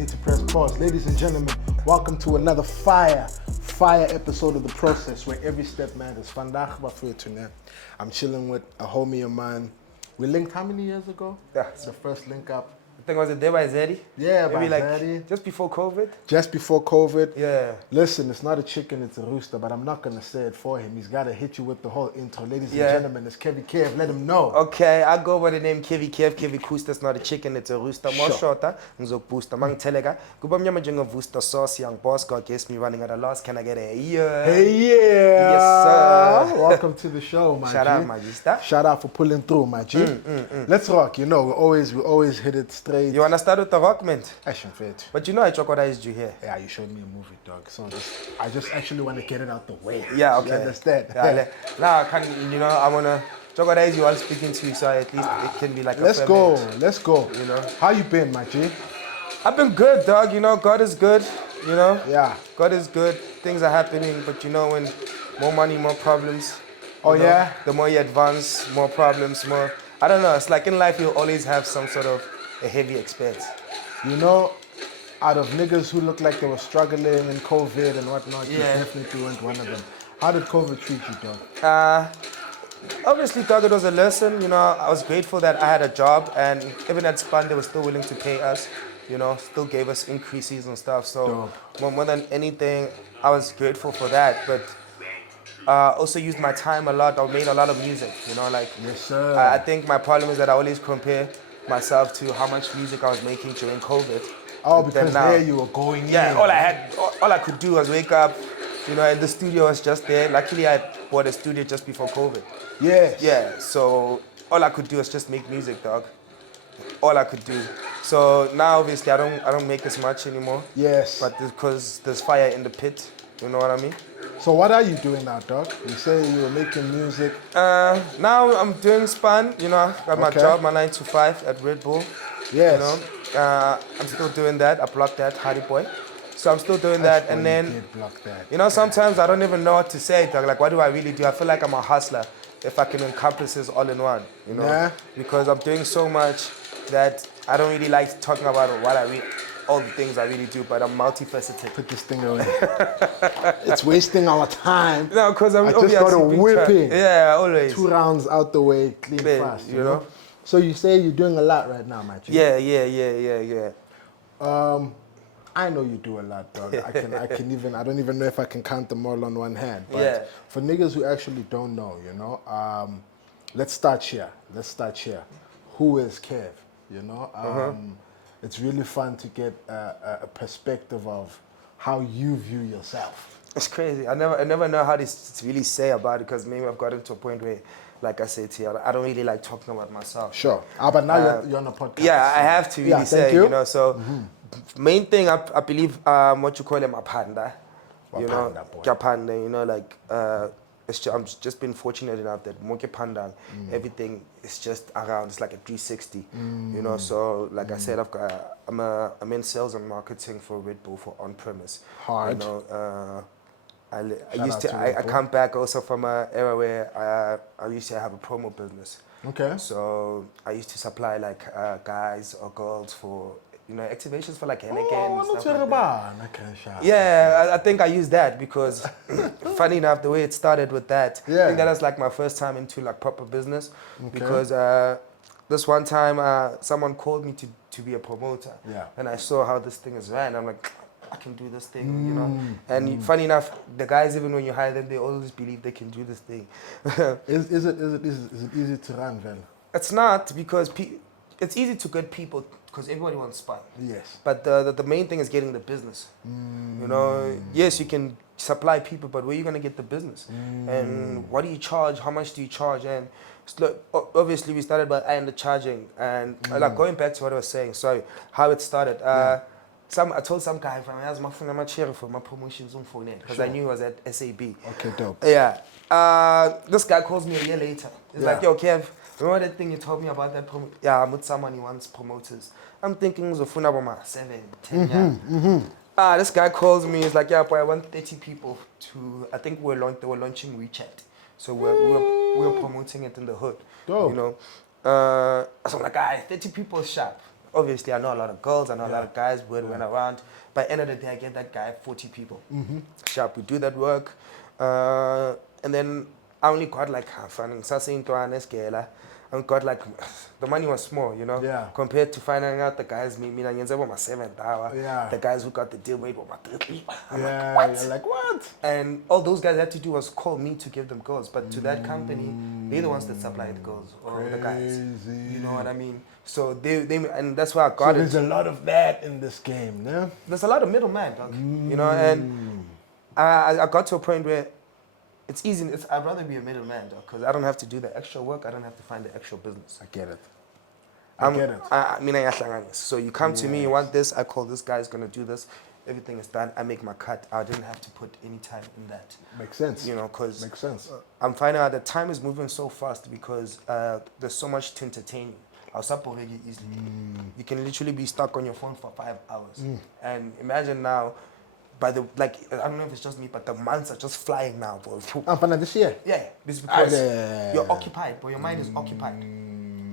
Need to press pause. Ladies and gentlemen, welcome to another fire episode of The Process where every step matters. Vandaag bafethu. I'm chilling with a homie of mine. We linked how many years ago? Yeah. The first link up. I think it was a day by Zeddy. Yeah, maybe by like Zaddy. just before COVID. Just before COVID. Yeah. Listen, it's not a chicken, it's a rooster, but I'm not going to say it for him. He's got to hit you with the whole intro. Ladies and gentlemen, it's Kevi Kev. Let him know. Okay, I go by the name Kevi Kev. Kevi Kusta. It's not a chicken, it's a rooster. More Sure. shorter. Ngizok booster. Mang telega. Kuba mnyama jengo booster sauce. Young boss got guess me running at a loss. Can I get a yeah? Hey, yeah. Yes, sir. Welcome to the show, my Shout G. out, Magister. Shout out for pulling through, my G. Let's rock. You know, we always hit it straight. You wanna start with the rock, man? Action fit. But you know I chocodized you here. Yeah, you showed me a movie, dog. So I just actually want to get it out the way. Yeah, okay. You understand? Yeah, now I can, you know, I wanna chocodize you while speaking to you, so at least it can be like a Let's fair go. match, Let's go. You know. How you been, my G? I've been good, dog. You know, God is good. You know. Yeah. God is good. Things are happening, but you know, when more money, more problems. Oh, you know, yeah? The more you advance, more problems, more. I don't know. It's like in life, you always have some sort of a heavy expense. You know, out of niggas who look like they were struggling in COVID and whatnot, you definitely weren't one of them. How did COVID treat you, dog? Obviously, dog, it was a lesson. You know, I was grateful that I had a job, and even at Span, they were still willing to pay us. You know, still gave us increases and stuff. So more than anything, I was grateful for that. But also used my time a lot. I made a lot of music. You know, like Yes, sir. I think my problem is that I always compare myself to how much music I was making during COVID. Oh, But because then now, there you were going yeah, in. all I could do was wake up, you know, and the studio was just there. Luckily, I bought a studio just before COVID. Yes. Yeah, so all I could do was just make music, dog. All I could do. So now, obviously, I don't make as much anymore. Yes. But because there's fire in the pit, you know what I mean? So what are you doing now, dog? You say you were making music. Now I'm doing Span, you know, got my job, my 9 to 5 at Red Bull. Yes. You know, I'm still doing that. I blocked that, Hardy Boy. So I'm still doing that, and then, You did block that. you know, sometimes I don't even know what to say, dog. Like, what do I really do? I feel like I'm a hustler if I can encompass this all in one, you know? Yeah. Because I'm doing so much that I don't really like talking about all the things I really do, but I'm multifaceted. Put this thing away. It's wasting our time. No, because I'm I just got a whipping. Yeah, always. 2 rounds out the way, clean Babe, fast. you know? So you say you're doing a lot right now, my G. Yeah. I know you do a lot, dog. I don't even know if I can count them all on one hand. But Yeah. for niggas who actually don't know, you know, let's start here. Who is Kev? You know, it's really fun to get a perspective of how you view yourself. It's crazy. I never know how to really say about it, because maybe I've gotten to a point where, like I said to you, I don't really like talking about myself. Sure. But now you're on a podcast. Yeah, so. I have to really say, you. you know, so main thing I believe what you call it, my panda. You know, Mapanda, boy. Panda, you know, like I'm just been fortunate enough that Monkey Panda, everything is just around. It's like a 360, you know. So like I said, I'm in sales and marketing for Red Bull for on-premise. Hard. You know, Shout out I come back also from an era where I used to have a promo business. Okay. So I used to supply like guys or girls for, you know, activations for like Heineken and stuff like that. Yeah, I think I used that because, funny enough, the way it started with that, I think that was like my first time into like proper business. Because this one time someone called me to be a promoter. Yeah. And I saw how this thing is ran. I'm like, I can do this thing, you know. And funny enough, the guys, even when you hire them, they always believe they can do this thing. Is it easy to run, then? It's not, because it's easy to get people because everybody wants Span. Yes. But the main thing is getting the business. You know, yes, you can supply people, but where are you going to get the business? And what do you charge? How much do you charge? And obviously, we started by the charging. And like going back to what I was saying, how it started. I told some guy from my chair for my promotions on phone because I knew he was at SAB. Okay, dope. Yeah. This guy calls me a year later. He's like, yo, Kev, remember that thing you told me about that promo? Yeah, I'm with someone, he wants promoters. I'm thinking, about 7, 10 years. This guy calls me, he's like, yeah, boy, I want 30 people to, I think they were launching WeChat. So we're promoting it in the hood. Dope. You know. So I'm like, 30 people is sharp. Obviously, I know a lot of girls, I know a lot Yeah. of guys, word went around. By the end of the day, I get that guy 40 people. Sharp, we do that work. And then I only got like funding. I got like, the money was small, you know, Yeah. compared to finding out the guys, me, my 7th hour, Yeah. the guys who got the deal made were my 30. I'm like, Yeah, what? you're like, what? And all those guys had to do was call me to give them girls. But to that company, they're the ones that supply the girls or the guys. Crazy. You know what I mean? So they and that's why I So got there's it. a lot of that in this game, yeah? There's a lot of middleman, dog. You know, and I got to a point where it's easy. I'd rather be a middleman, dog, because I don't have to do the extra work. I don't have to find the extra business. I get it. I get it. I mean, so you come to me, you want this, I call this guy's gonna do this. Everything is done. I make my cut. I didn't have to put any time in that. Makes sense. You know, because Makes sense. I'm finding out that time is moving so fast because there's so much to entertain you. I'll stop already easily. You can literally be stuck on your phone for 5 hours. And imagine now, I don't know if it's just me, but the months are just flying now, bro. This year? Yeah, it's because yeah. you're occupied, bro. Your mind is occupied.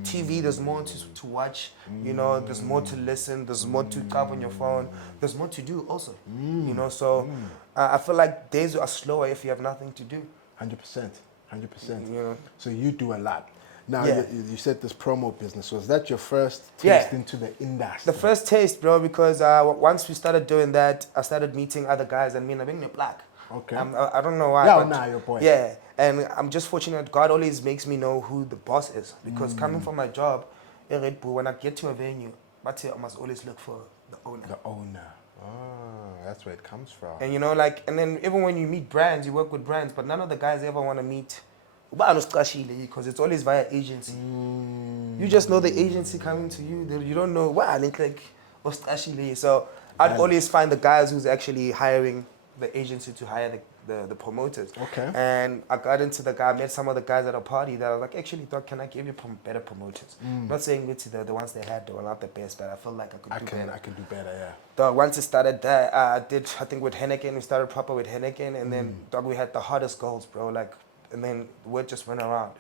TV, there's more to watch, you know, there's more to listen, there's more to tap on your phone, there's more to do also, you know, so I feel like days are slower if you have nothing to do. 100%. 100%. You know? So you do a lot. Now, Yeah. you said this promo business. Was that your first Yeah. taste into the industry? The first taste, bro, because once we started doing that, I started meeting other guys and me and being black. Okay. I don't know why. Yeah, but nah, your point. Yeah, and I'm just fortunate. God always makes me know who the boss is because coming from my job, when I get to a venue, I must always look for the owner. The owner. Oh, that's where it comes from. And you know, like, and then even when you meet brands, you work with brands, but none of the guys ever want to meet because it's always via agency. You just know the agency coming to you. You don't know why. So I'd always find the guys who's actually hiring the agency to hire the promoters. Okay. And I got into the guy, I met some of the guys at a party that I was like, actually, dog, can I give you better promoters? I'm not saying it's the ones they had, they were not the best, but I felt like I could do better. I can do better, yeah. Dog, once it started that, I think with Henneken, we started proper with Henneken, and then, dog, we had the hottest goals, bro, like, and then word just went around.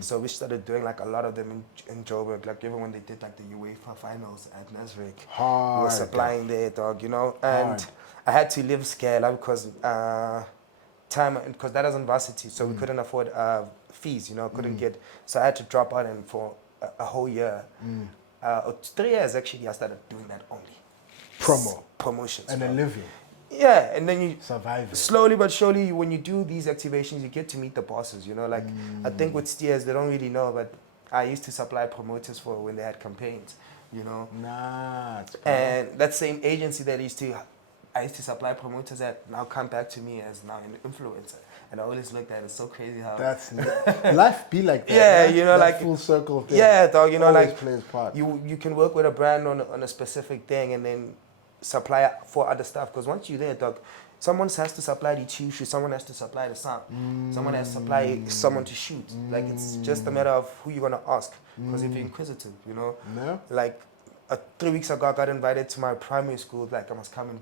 So we started doing like a lot of them in Joburg, like even when they did like the UEFA finals at Nasvik. Hard. We were supplying there, dog, you know, and Hard. I had to live scared because because that was in varsity, so we couldn't afford fees, you know, couldn't get, so I had to drop out, and for a whole year, or 3 years actually, I started doing that only. Promotions. And a living. Yeah, and then you Surviving. slowly but surely, when you do these activations, you get to meet the bosses. You know, like I think with Steers, they don't really know, but I used to supply promoters for when they had campaigns. You know, Nah, it's and that same agency that I used to supply promoters at now come back to me as now an influencer, and I always looked at it. It's so crazy how that's life be like that. Yeah, right? you know, that like full circle thing. Yeah, dog. You know, always like plays part. you can work with a brand on a specific thing, and then supply for other stuff, because once you're there, dog, someone has to supply the tissue, someone has to supply the sound, someone has to supply someone to shoot. Like, it's just a matter of who you're gonna ask, because if you're inquisitive, you know. Yeah. Like 3 weeks ago, I got invited to my primary school. Like, I must come and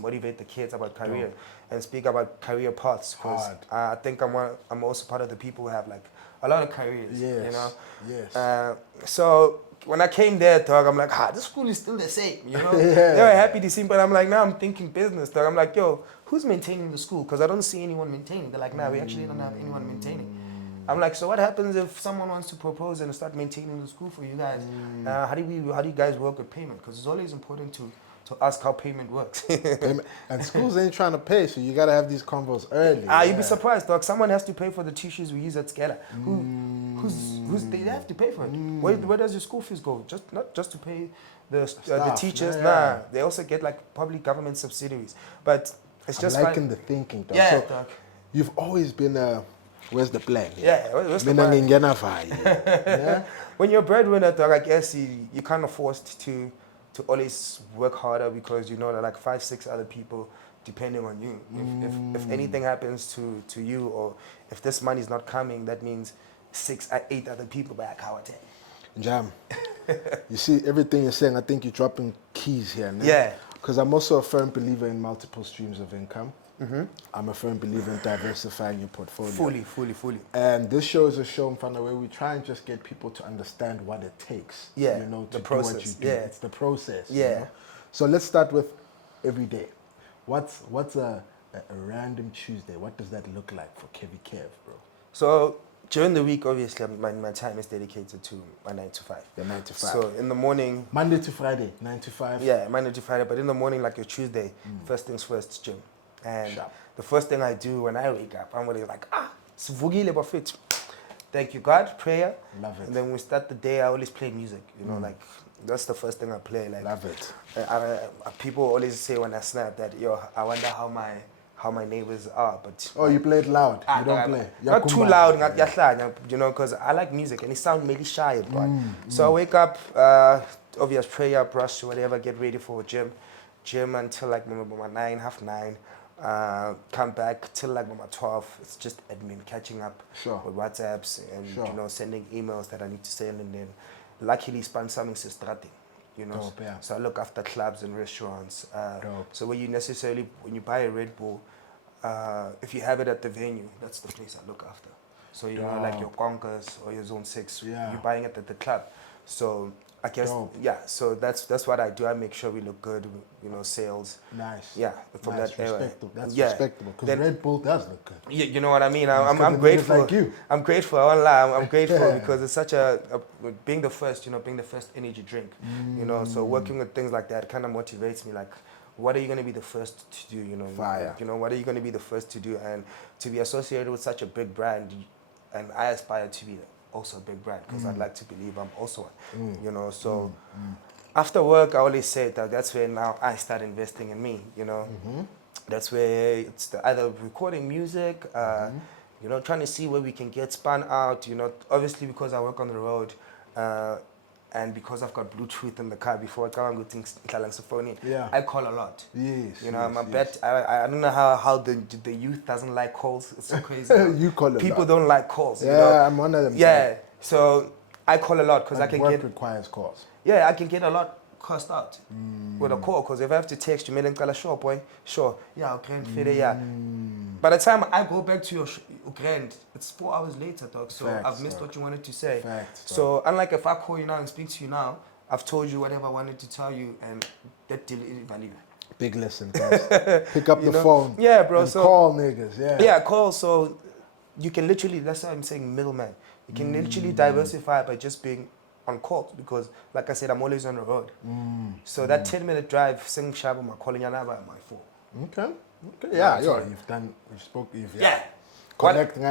motivate the kids about career and speak about career paths, because I think I'm also part of the people who have like a lot of careers. Yes. You know. Yes. So when I came there, dog, I'm like, this school is still the same, you know? Yeah. They were happy to see me, but I'm like, now I'm thinking business, dog. I'm like, yo, who's maintaining the school? Because I don't see anyone maintaining. They're like, nah, we actually don't have anyone maintaining. I'm like, so what happens if someone wants to propose and start maintaining the school for you guys? How do you guys work with payment? Because it's always important to ask how payment works. And schools ain't trying to pay, so you gotta have these convos early. You'd be surprised, dog. Someone has to pay for the tissues we use at Scala. They have to pay for it. Where does your school fees go? Not just to pay the teachers. Nah, they also get like public government subsidies. But it's just liking the thinking, dog. Yeah, so dog. You've always been where's the plan? Yeah, where's the Mina plan? ngingena vibe. Yeah. When you're a breadwinner, dog, I guess you're kind of forced to always work harder, because you know that like 5-6 other people depending on you. If anything happens to you, or if this money's not coming, that means 6-8 other people back how it. Jam. You see everything you're saying, I think you're dropping keys here now. Yeah. Because I'm also a firm believer in multiple streams of income. I'm a firm believer in diversifying your portfolio. Fully. And this show is a show, Mfana, where we try and just get people to understand what it takes. Yeah, You know, to the do process. what you do. Yeah. It's the process. Yeah. You know? So let's start with every day. What's a random Tuesday? What does that look like for Kev, bro? So during the week, obviously, my time is dedicated to my 9 to 5. The 9 to 5. So in the morning, Monday to Friday, 9 to 5. yeah, Monday to Friday. But in the morning, like a Tuesday, first things first, gym. And Sharp. the first thing I do when I wake up, I'm always like, sivugile bafethu. Thank you, God, prayer. Love it. And then when we start the day, I always play music. You know, like that's the first thing I play. Like, Love it. People always say when I snap that, yo, I wonder how my neighbors are. But You play it loud. You don't play. Not too loud, you know, because I like music and it sounds really shy. But so I wake up, obvious prayer, brush, whatever, get ready for gym until like maybe 9, half 9. Come back till like 12. It's just admin, catching up with WhatsApps and you know, sending emails that I need to send, and then luckily spend something starting. You know, Dope, yeah. so I look after clubs and restaurants. Dope. So when you buy a Red Bull, if you have it at the venue, that's the place I look after. So you know, like your Conkers or your Zone 6, you're buying it at the club. So I guess, so that's what I do. I make sure we look good, you know, sales. Nice. Yeah, from nice, that era. respectable. That's respectable, because Red Bull does look good. You know what I mean? I'm grateful. Like you. I'm grateful. I won't lie. I'm grateful because it's such being the first, you know, being the first energy drink, you know, so working with things like that kind of motivates me. Like, what are you going to be the first to do, you know? Fire. You know, what are you going to be the first to do? And to be associated with such a big brand, and I aspire to be also a big brand, because I'd like to believe I'm also one, you know. So after work, I always say that that's where now I start investing in me, you know. That's where it's either recording music, you know, trying to see where we can get spun out, you know. Obviously, because I work on the road, and because I've got Bluetooth in the car before I come with things, I call a lot. Yes. You know, I'm a bet. I don't know how the youth doesn't like calls. It's so crazy. You call a People lot. don't like calls. Yeah, you know? I'm one of them. Yeah, so I call a lot because I can work get. requires calls. Yeah, I can get a lot cost out with a call, because if I have to text you, sure, boy, sure, yeah, okay, yeah. By the time I go back to your grand, it's 4 hours later, dog. So Facts, I've missed what you wanted to say. Facts, so unlike if I call you now and speak to you now, I've told you whatever I wanted to tell you, and that deal is value. Big lesson, guys. Pick up the phone. Yeah, bro. And so call niggas. Yeah. Yeah, call. So you can literally. That's why I'm saying middleman. You can literally diversify by just being on calls, because, like I said, I'm always on the road. So that 10-minute drive, sing shaba, my calling my phone. Okay. Yeah, you've done. You've spoke. Connect. You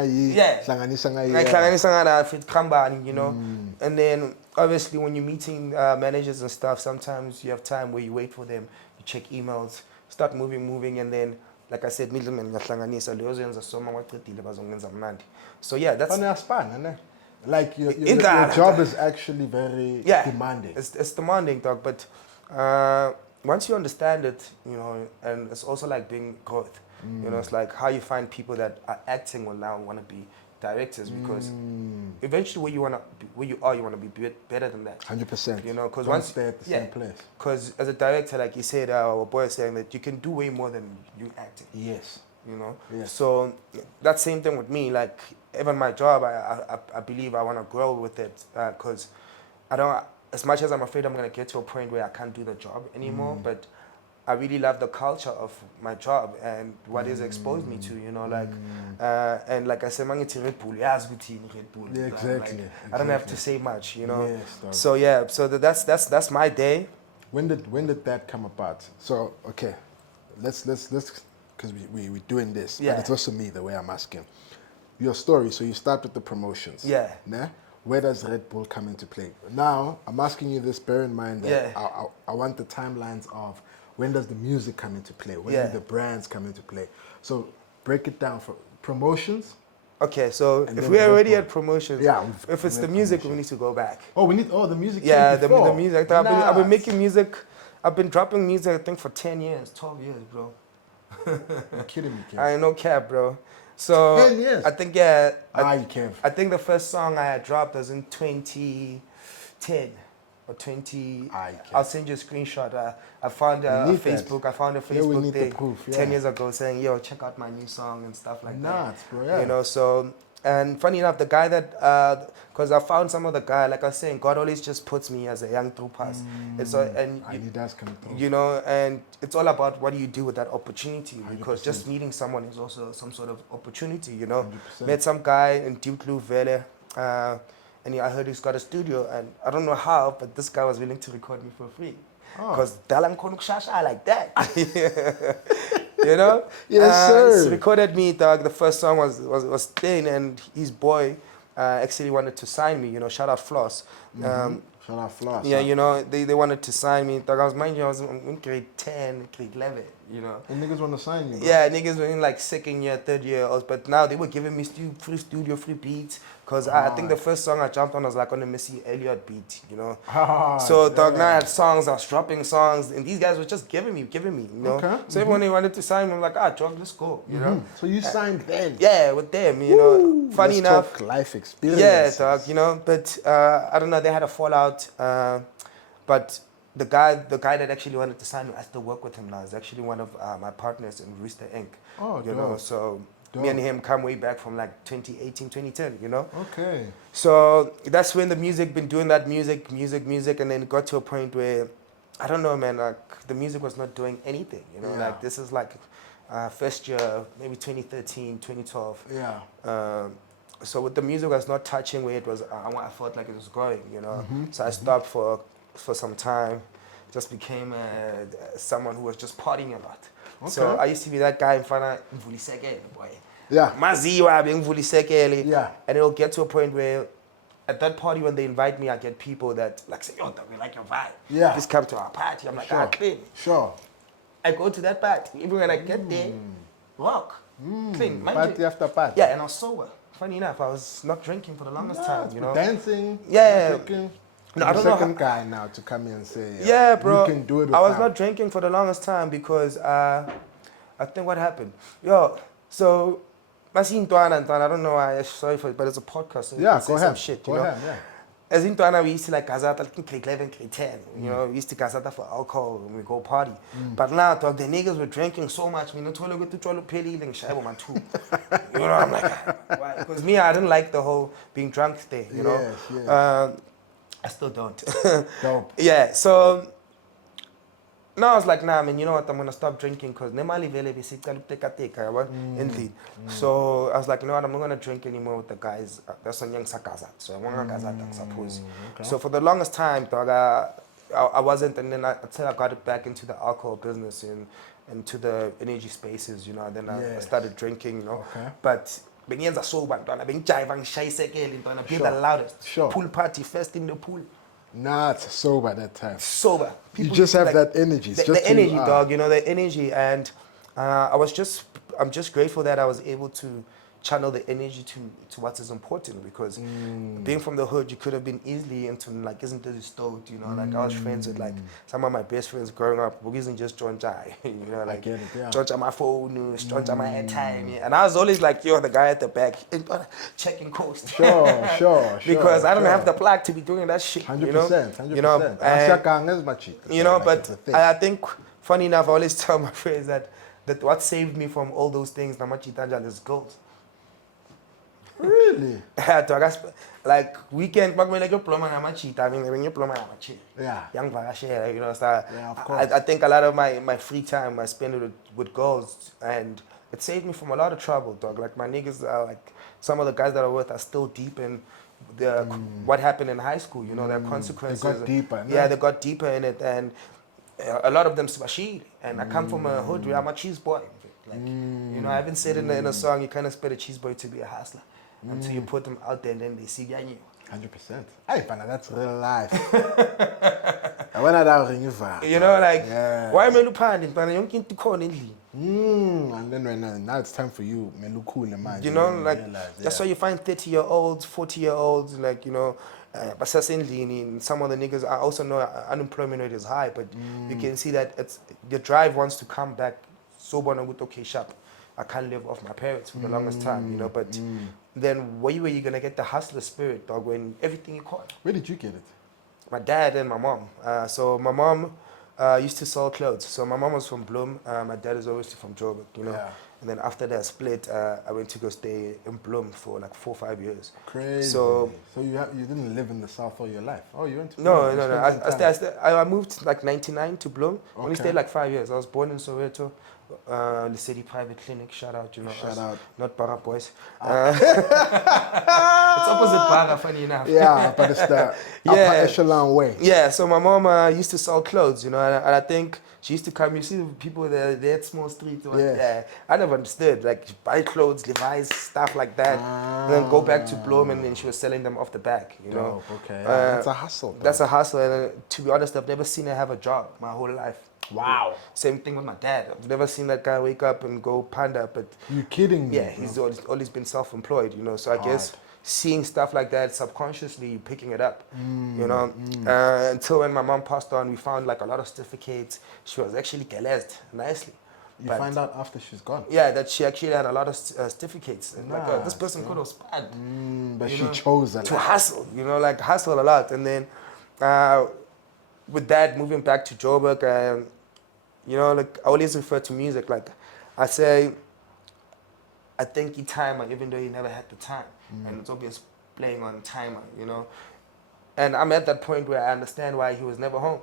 know. And then obviously when you're meeting managers and stuff, sometimes you have time where you wait for them, you check emails, start moving, and then, like I said, middleman so yeah, that's like your job is actually very demanding. It's demanding, dog. But once you understand it, you know, and it's also like being growth. You know, it's like how you find people that are acting will now want to be directors, because eventually where you want to be better than that. 100%. You know, because once stay at the same place. Because as a director, like you said, our boy is saying that you can do way more than you acting. Yes. You know. Yes. So that same thing with me. Like even my job, I believe I want to grow with it, because I don't. As much as I'm afraid I'm gonna get to a point where I can't do the job anymore, but I really love the culture of my job and what it's exposed me to, you know, like, and like I said, Red Bull, Red Bull. Yeah, exactly. I don't have to say much, you know. Yes, so yeah, so that's my day. When did that come about? So okay, let's because we're doing this, but it's also me the way I'm asking. Your story. So you start with the promotions. Yeah. Nah? Where does Red Bull come into play? Now I'm asking you this. Bear in mind that I want the timelines of. When does the music come into play? When do the brands come into play? So break it down for promotions. Okay, so if we're already at promotions, if it's the music, we need to go back. Oh, the music. Yeah, the music. I've been making music. I've been dropping music, I think, for 10 years, 12 years, bro. You're kidding me, Kev. I ain't no cap, bro. So 10 years. I think you Kev. I think the first song I had dropped was in 2010. or 20. Okay. I'll send you a screenshot. I found We a need that. Facebook. I found a Yeah, we Facebook need the thing proof, 10 yeah. years ago saying, "Yo, check out my new song" and stuff like that. Nuts, bro. Yeah. You know, so and funny enough, the guy that because I found some of the guy, like I was saying, God always just puts me as a young through pass. It's and he does come through. you know, and it's all about what do you do with that opportunity, because 100%. just meeting someone is also some sort of opportunity, you know. 100%. Met some guy in Uzoy'thola, and I heard he's got a studio, and I don't know how, but this guy was willing to record me for free. Because I like that. You know? Yes, sir. He recorded me, dog. The first song was Thin, and his boy actually wanted to sign me, you know, shout out Floss. Shout out Floss. Yeah, you know, they wanted to sign me. Dog, mind you, I was in grade 10, grade 11, you know. And niggas want to sign you, bro. Yeah, niggas were in like second year, third year, but now they were giving me free studio, free beats. Because I think the first song I jumped on was like on the Missy Elliott beat, you know. So dog, now I had songs, I was dropping songs, and these guys were just giving me, you know. Okay. So everyone they wanted to sign me, I'm like, dog, let's go, you know. So you signed then? Yeah, with them, you know. Funny Let's enough. talk life experience. Yeah, dog, you know, but I don't know, they had a fallout. But the guy that actually wanted to sign me, I still work with him now. He's actually one of my partners in Rooster Inc. Oh, you know, so me and him come way back from like 2018, 2010, you know? Okay. So that's when the music, been doing that music, and then it got to a point where, I don't know, man, like the music was not doing anything, you know? Yeah. Like this is like first year, maybe 2013, 2012. Yeah. So with the music was not touching where it was, I felt like it was growing, you know? So I stopped for some time, just became someone who was just partying a lot. Okay. So I used to be that guy in front of Mvulisekele, boy. Yeah. Maziwa being Mvulisekele. Yeah. And it'll get to a point where at that party when they invite me, I get people that like say, yo, dog, we like your vibe. Yeah. Just come to our party. I'm like, Sure. clean. Sure. I go to that party. Even when I get there, walk. Clean. Mind Party you. after party. Yeah, and I was sober. Funny enough, I was not drinking for the longest time, you know. Dancing. Yeah. Drinking. No, I'm I don't the know second guy now to come here and say, yeah, bro. you can do it I was without. not drinking for the longest time because I think what happened. Yo, so I don't know why. Sorry for it, but it's a podcast. So you Yeah, can say go some ahead. shit, Go you know? ahead, yeah. As in Tuana, we used to like Gazata, like grade 11, grade 10. You know, we used to Gazata for alcohol when we go party. But now, dog, the niggas were drinking so much. We know, to go to Cholo Peli, and Shaibo man too. You know, I'm like, why? Because me, I didn't like the whole being drunk thing, you know? Yes, yes. I still don't. Dope. Yeah, so now I was like, nah, man, you know what? I'm gonna stop drinking because nemali vele So I was like, you know what? I'm not gonna drink anymore with the guys. That's on young sakazat. So I want to suppose. So for the longest time, dog, I wasn't, and then until I got it back into the alcohol business and to the energy spaces, you know. And then I started drinking, you know. Okay. But benyenza sober, ntwana, bengijiva ngishayisekele, ntwana, be the loudest. Sure. Pool party, first in the pool. Not sober that time. Sober. You People just have like, that energy. It's the energy, dog. You know, the energy, and I'm just grateful that I was able to channel the energy to what is important, because being from the hood, you could have been easily into like, isn't this stoked, you know, like I was friends with like some of my best friends growing up, who isn't just John Jai, you know, like get it, yeah. John Jai my phone, John Jai my airtime, yeah. And I was always like, you're the guy at the back, checking coast. Sure. Because I don't have the plug to be doing that shit, 100%, you know? 100%. You know, you know, but I think, funny enough, I always tell my friends that what saved me from all those things, Namachitanja, is girls. Really? Like weekend, like your plumber, I'm a cheat. I mean, when your plumber, I'm a cheat. Yeah. Young Varashare, you know. So Yeah, of course. I think a lot of my free time I spend it with girls, and it saved me from a lot of trouble, dog. Like my niggas are like, some of the guys that I'm with are still deep in what happened in high school. You know, their consequences. They got deeper. Yeah, they got deeper in it, and a lot of them Swahili. And I come from a hood where I'm a cheese boy. Like, you know, I haven't said in a song, you can't expect a cheese boy to be a hustler until you put them out there and then they see you. 100%. Hey, pana, that's real life. I went out in you know, like, yeah. why am I looking pana? You can't call it. And then now it's time for you, me look cool in mind. You know, like, that's why you find 30-year-olds, 40-year-olds, like, you know, but in some of the niggas, I also know unemployment rate is high, but you can see that it's your drive wants to come back. So okay, sharp. I can't live off my parents for the longest time, you know. But then where you gonna get the hustler spirit, dog? When everything you caught. Where did you get it? my dad and my mom. So my mom used to sell clothes. So my mom was from Bloem. My dad is obviously from Joburg, you know. Yeah. And then after that split, I went to go stay in Bloem for like 4 or 5 years. Crazy. So You didn't live in the south all your life. Oh, you went to no, Bloem. You no, no. spent some time. I moved like 99 to Bloem. Only Okay. stayed like 5 years. I was born in Soweto. The city private clinic, shout out, you know. Shout out. Not Bara boys. It's opposite Bara, funny enough. Yeah, but it's the Yeah. upper echelon way. Yeah, so my mom used to sell clothes, you know, and I think she used to come. You see people they had small streets. Yes. Yeah, I never understood. Like buy clothes, Levi's, stuff like that, and then go back to Bloem, and then she was selling them off the back, you know. Dope, okay. Yeah, that's a hustle. That's a hustle, and to be honest, I've never seen her have a job my whole life. Wow. Same thing with my dad. I've never seen that guy wake up and go panda, but You kidding me? yeah, he's always been self-employed, you know. So I guess seeing stuff like that subconsciously, you're picking it up, you know. Until when my mom passed on, we found like a lot of certificates. She was actually galezed nicely. You But find out after she's gone. yeah, that she actually had a lot of certificates. And like this Nice, person could have spanned But you she know, chose a to life. hustle, you know, like hustle a lot. And then with that, moving back to Joburg, you know, like I always refer to music. Like I say, I think he timer, even though he never had the time. And it's obvious playing on timer, you know. And I'm at that point where I understand why he was never home.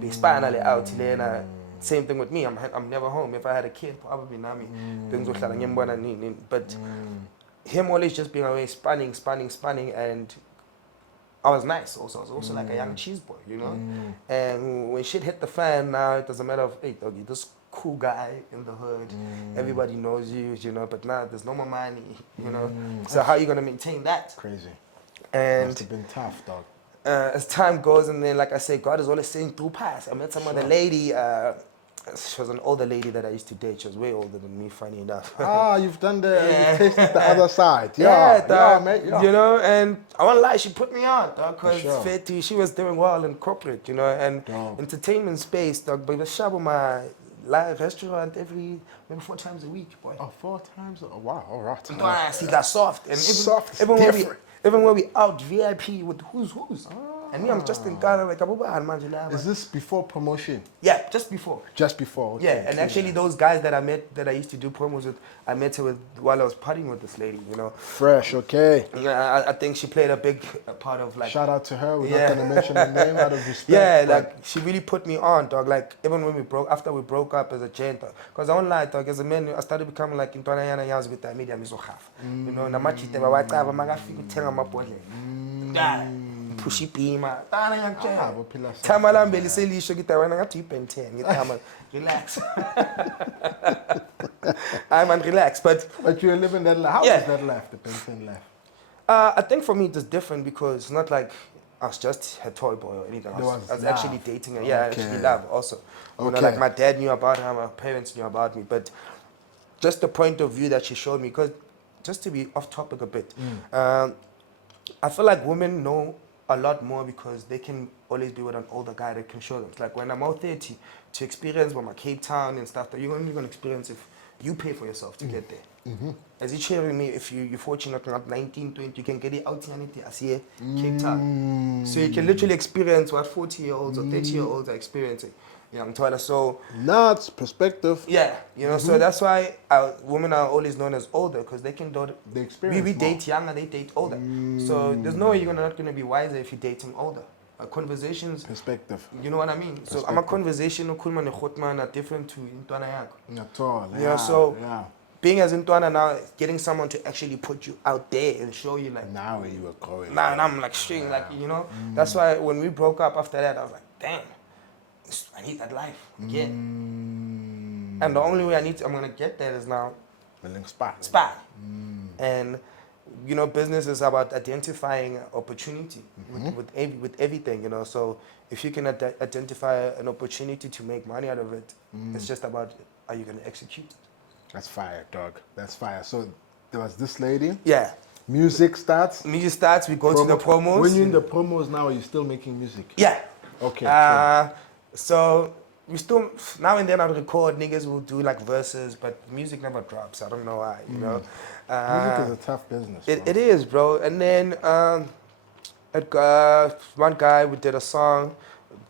Be finally out there. Same thing with me. I'm never home. If I had a kid, probably Nami. But him always just being away, spanning, and I was nice also. I was also like a young cheese boy, you know? And when shit hit the fan, now it doesn't matter of, hey, doggy, this cool guy in the hood, everybody knows you know, but now there's no more money, you know? So how are you going to maintain that? Crazy. And Must have been tough, dog. as time goes, and then, like I say, God is always saying through paths. I met some other lady, she was an older lady that I used to date. She was way older than me, funny enough. You've done you've tasted the other side. Yeah, dog, mate. Yeah. You know, and I won't lie, she put me on, dog, because sure. she was doing well in corporate, you know, and Dope. entertainment space, dog. But the shop of my live restaurant maybe 4 times a week, boy. Oh, 4 times? Oh, wow, all right. And I see that soft, and Soft is even when we different. even when we out VIP with who's. And me, I'm just in Ghana, like, Is this before promotion? yeah, just before. Just before? Okay, Yeah, and okay. actually those guys that I met, that I used to do promos with, I met her with while I was partying with this lady, you know. Fresh, okay. And I think she played a big part of, like... Shout out to her. We're Yeah. not going to mention her name out of respect. Yeah, but like, she really put me on, dog. Like, even when after we broke up as a gent, because I don't lie, dog, as a man, I started becoming like, in Yana Yans with the media, you know, namachite, pushy pima. Tamalambe liselisho kita wena ngathi ipenten ngitama relax. I'm relax, but you're living that life. How Yeah. was that life, the Benton life? I think for me it was different because it's not like I was just her toy boy or anything. I was love. actually dating her. Yeah, Okay. actually love also. You know, Okay. like my dad knew about her, my parents knew about me, but just the point of view that she showed me, because just to be off topic a bit, I feel like women know a lot more because they can always be with an older guy that can show them. It's like when I'm out there to experience with my Cape Town and stuff, that you're only going to experience if you pay for yourself to get there. As you're sharing me, if you're fortunate enough, 19, 20, you can get it out here, I see Cape Town. So you can literally experience what 40-year-olds or 30-year-olds are experiencing. Yeah, I'm telling you. So Nuts, perspective. yeah, you know, so that's why women are always known as older, because they can do They experience we more. date younger, they date older. So there's no way you're not going to be wiser if you're dating older. Conversations, Perspective. you know what I mean? So I'm a conversation are different to Intwana Yako. At all. Yeah, so yeah. being as Intwana now, getting someone to actually put you out there and show you, like, Now where you were going. now, and I'm like straight, like, you know. That's why when we broke up after that, I was like, damn, I need that life again. And the only way I'm gonna get there is now Building spot. And you know, business is about identifying opportunity with everything, you know. So if you can identify an opportunity to make money out of it, it's just about, are you gonna execute it? That's fire, dog. That's fire. So there was this lady. Yeah. Music starts. Music starts, we go to the promos. When you're in the promos now, are you still making music? Yeah. Okay. So we still, now and then I'll record, niggas will do like verses, but music never drops. I don't know why, you know. Music is a tough business. It is, bro. And then One guy, we did a song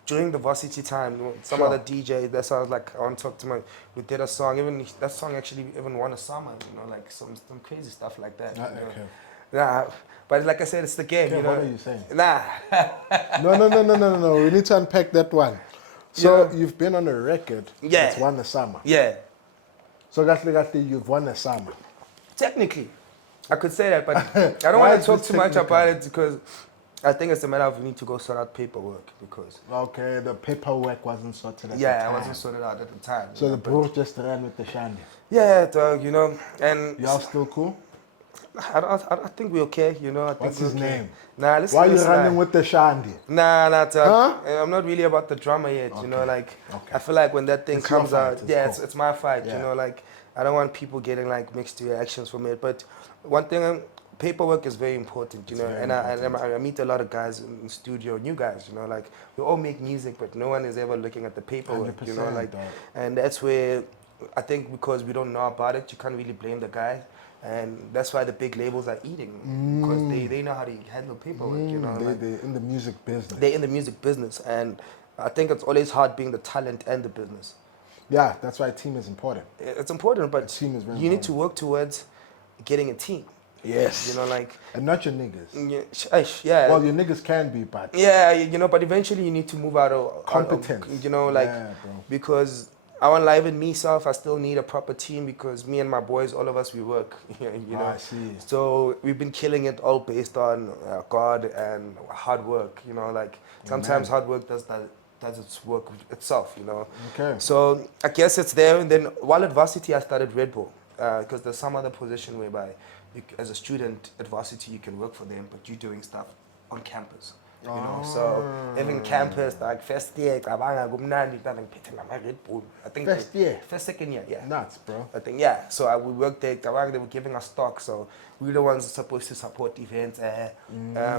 during the varsity time. Some Sure. other DJ, that sounds like I want to talk to my. We did a song. Even that song actually even won a summer. Like some crazy stuff like that. Okay. Nah, but like I said, it's the game. Kev, what are you saying? Nah. No. We need to unpack that one. So you've been on a record that's won the summer. Yeah. So Gatli, you've won the summer. Technically, I could say that, but I don't Why want is to talk this too much technical? about it because I think it's a matter of we need to go sort out paperwork because Okay, the paperwork wasn't sorted at the I time. wasn't sorted out at the time. So the bro just ran with the shandy. Yeah, dog, and Y'all still cool? I think we're okay, I think What's we're his okay. name? Nah, listen. Why are you listen, running with the shandy? Nah, dog. Huh? I'm not really about the drama yet, Okay. I feel like when that thing It's your comes fight, out, it's cool. it's my fight, Yeah. I don't want people getting like mixed reactions from it. But one thing, paperwork is very important, very and I meet a lot of guys in the studio, new guys, we all make music, but no one is ever looking at the paperwork, 100%, dog. and that's where I think because we don't know about it, you can't really blame the guy. And that's why the big labels are eating because they know how to handle paperwork. They're in the music business. They're in the music business, and I think it's always hard being the talent and the business. Yeah, that's why team is important. It's important, but A team is very you need important. to work towards getting a team. Yes. Like And not your niggas. yeah. Well, your niggas can be, but Yeah, but eventually you need to move out of competence. yeah, bro. because our life and myself, I still need a proper team because me and my boys, all of us, we work. I see. So we've been killing it all based on God and hard work. Sometimes hard work does its work itself. Okay. So I guess it's there. And then while at varsity, I started Red Bull because there's some other position whereby, as a student at varsity, you can work for them, but you're doing stuff on campus. So even campus, like first year, I think First year? second year, yeah. Nuts, bro. I think, so we worked there, they were giving us stock, so we were the ones supposed to support events. And I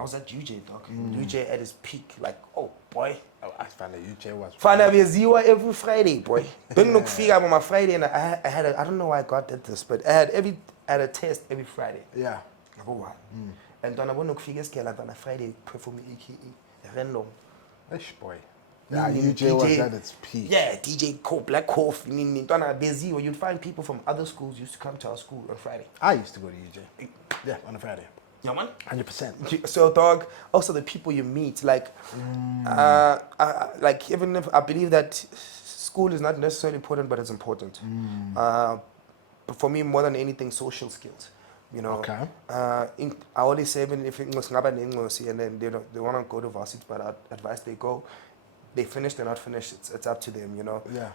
was at UJ, dog. UJ at his peak, like, oh boy. I found that UJ was. Fana beziwa every Friday, boy. Bengokufika on my Friday, and I had I don't know why God did this, but I had a test every Friday. Yeah. Number one. And then I went to figure on a Friday perform EKE random. Ish, boy. Yeah, UJ was at its peak. Yeah, DJ Black Coffee. Busy where you'd find people from other schools used to come to our school on Friday. I used to go to UJ. Yeah, on a Friday. Yeah, man. 100%. So, dog, also the people you meet, like even if I believe that school is not necessarily important, but it's important. But for me, more than anything, social skills. Okay. I always say, even if it's and then they want to go to varsity, but I advise they go. They finish, they're not finished. It's up to them, Yeah.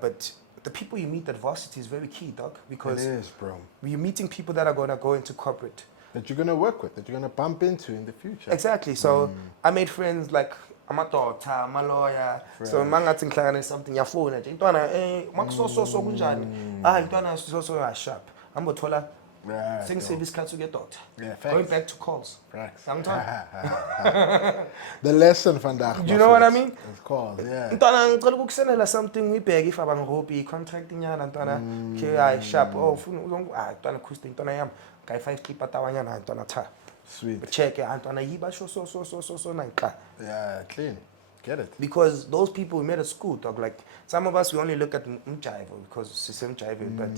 But the people you meet at varsity is very key, dog, because It is, bro. you're meeting people that are gonna go into corporate. That you're gonna work with, that you're gonna bump into in the future. Exactly. So I made friends like I'm a doctor, I'm a lawyer. So mangathi ngihlangane something yafuna nje. Intwana makusoso kunjani? Intwana so sharp. Ambothola Right. sengise isikhathi uke doctor. Yeah, Going facts. back to calls. Facts. Angithanda. The lesson van vandaag. Do you know what I mean? Of course, yeah. Ntwana ngicela ukukusendela something ngibheke if abangihobi contract inyana ntwana. Okay, I sharp. Oh, ufuna ntwana kuste ntwana yami. Guy 5 clip atawanyana ntwana tha. Sweet. Check it ntwana yiba so nanka. Yeah, clean. Get it. Because those people we met at school, dog, like some of us we only look at Mjaivo because it's Mjaivo, but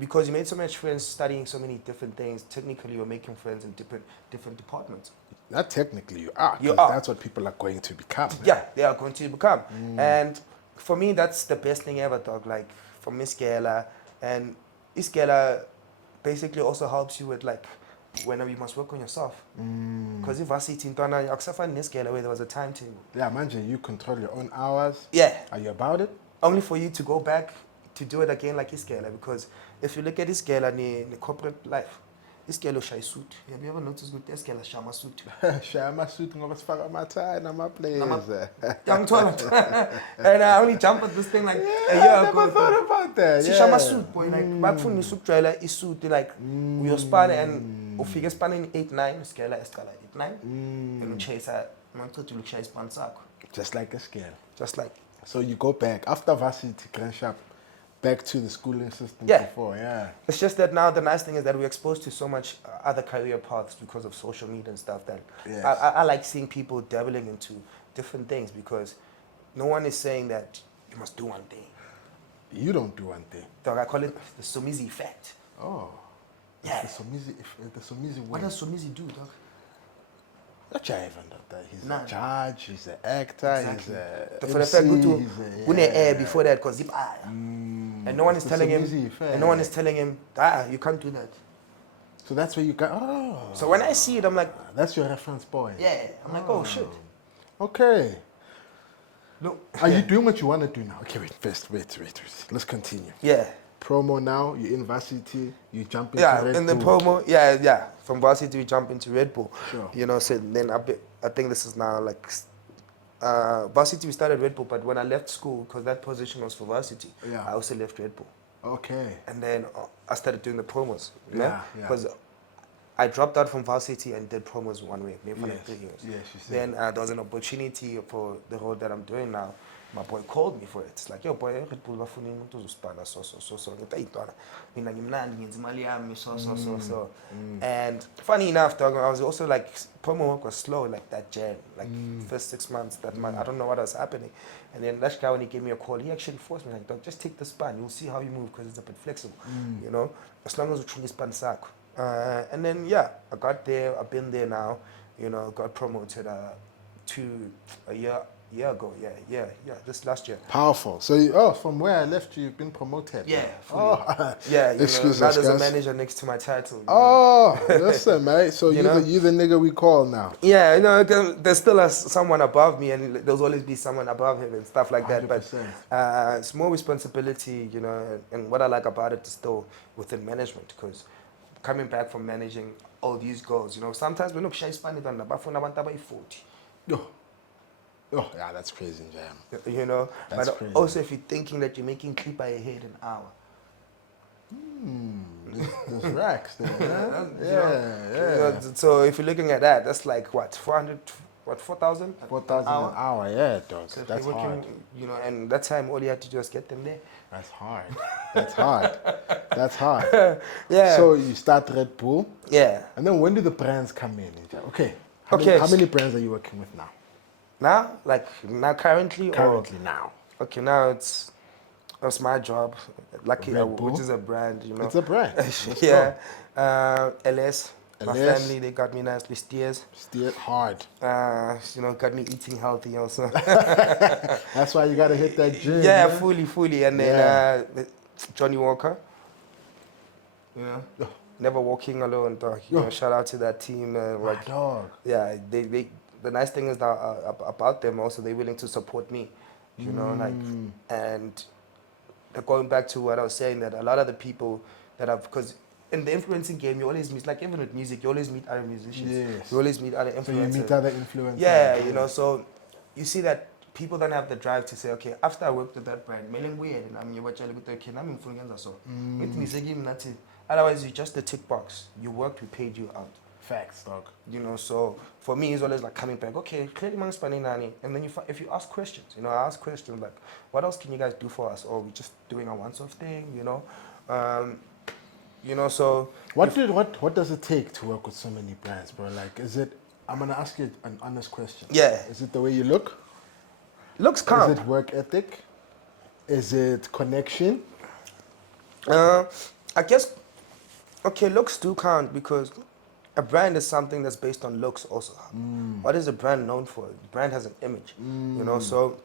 because you made so much friends studying so many different things, technically you're making friends in different departments. Not technically you are. You 'Cause are. That's what people are going to become. Yeah, they are going to become. And for me, that's the best thing ever, dog. Like for Miss Gela, and Iskela basically also helps you with like whenever you must work on yourself. Because if I see Tintana, where there was a timetable. Yeah, man, you control your own hours. Yeah. Are you about it? Only for you to go back to do it again like Iskela. Because if you look at Iskela in the corporate life, Iskela shy suit. Have you ever noticed with Iskela shama suit? Shama suit ngoba sifaka ama-tie nama-players. And I only jumped at this thing like a year I ago. never thought about that. See, Yeah. shama suit, boy. Like, back from the suit trailer, is suit like we are spanning and we figure spanning 8-9, Iskela escala 8-9. And we chase at man to look shy span. Just like a scale. Just like. So you go back after varsity, grand shop, Back to the schooling system Yeah. before, yeah. It's just that now the nice thing is that we're exposed to so much other career paths because of social media and stuff that Yes. I like seeing people dabbling into different things because no one is saying that you must do one thing. You don't do one thing. Dog, I call it the Somizi effect. Oh. Yeah. The Somizi way. What does Somizi do, dog? Not sure I even know that. He's Nah. a judge, he's an actor, Exactly. he's For a the fact MC, to he's a... Gune air before that because and no one is It's the telling him Somizi effect. and no one is telling him, you can't do that. So that's where you got... Oh. So when I see it, I'm like, That's your reference point. yeah. I'm like, oh shit. Okay. No. Are you doing what you want to do now? Okay, wait. Let's continue. Yeah. Promo now, you're in varsity, you jump into Red in the Bull. promo, yeah. From varsity we jump into Red Bull. Sure. You know, so then I think this is now like varsity we started Red Bull, but when I left school, because that position was for varsity, Yeah. I also left Red Bull. Okay. And then I started doing the promos. Yeah. Because I dropped out from varsity and did promos 1 week, maybe for like Yes. 3 years. Yes, you said. Then there was an opportunity for the role that I'm doing now. My boy called me for it. It's like, yo boy, Red Bull bafuna umuntu ozospana so. Ngithi ayintwana. Mina ngimnandi ngenza imali yami so. And funny enough, dog, I was also like promo work was slow like that Jan, like first 6 months that month. I don't know what was happening. And then that guy when he gave me a call, he actually forced me like, dog, just take the span. You'll see how you move because it's a bit flexible. You know, as long as you try span sakho. And then I got there. I've been there now. You know, got promoted to a year ago. Yeah. This last year. Powerful. So, from where I left you, you've been promoted. Yeah. Oh, yeah. You excuse know, now us, there's a guys. manager next to my title. Oh, listen, mate. So You you know? the nigga we call now. Yeah, you know, there's still someone above me, and there'll always be someone above him and stuff like that. But 100%. it's more responsibility, you know. And what I like about it is still within management, because coming back from managing all these girls, you know, sometimes we're not shy Spanish and bafuna abantu abayi 40. Oh, yeah, that's crazy, Jam. You know, That's but crazy. also if you're thinking that you're making clip by a head an hour. There's racks there, huh? You know, so if you're looking at that, that's like what, 4,000? 4,000 an hour, yeah, dog. So if That's you're working, hard. you know, and that time all you had to do was get them there. That's hard. That's hard. Yeah. So you start Red Bull, Yeah. and then when do the brands come in? Okay. How many brands are you working with now? Now currently? Currently now. Okay, now it's my job. Lucky, Red Bull? which is a brand, you know. It's a brand. Let's Yeah. LS. My LS. family, they got me nicely steers. Steer hard. You know, got me eating healthy also. That's why you gotta hit that gym. Yeah, man. fully. And then Johnny Walker. You know, never walking alone, dog. You know, shout out to that team. My dog. Yeah, they. The nice thing is that about them also, they're willing to support me. You know, like, and going back to what I was saying, that a lot of the people that I've, because in the influencing game, you always meet, like even with music, you always meet other musicians. Yes. You always meet other influencers. So you meet other influencers. Yeah, you know, so you see that people don't have the drive to say, okay, after I worked with that brand, mailing weird, and I'm otherwise you're just the tick box. You worked, we paid you out. Facts, dog. You know, so for me, it's always like coming back, okay, clearly man's spending money. And then if you ask questions, you know, I ask questions like, what else can you guys do for us? Or we just doing a once-off thing, you know? You know, so... What does it take to work with so many brands, bro? Like, is it... I'm going to ask you an honest question. Yeah. Is it the way you look? Looks calm. Is it work ethic? Is it connection? I guess, okay, looks do count because a brand is something that's based on looks also. What is a brand known for? The brand has an image, you know, so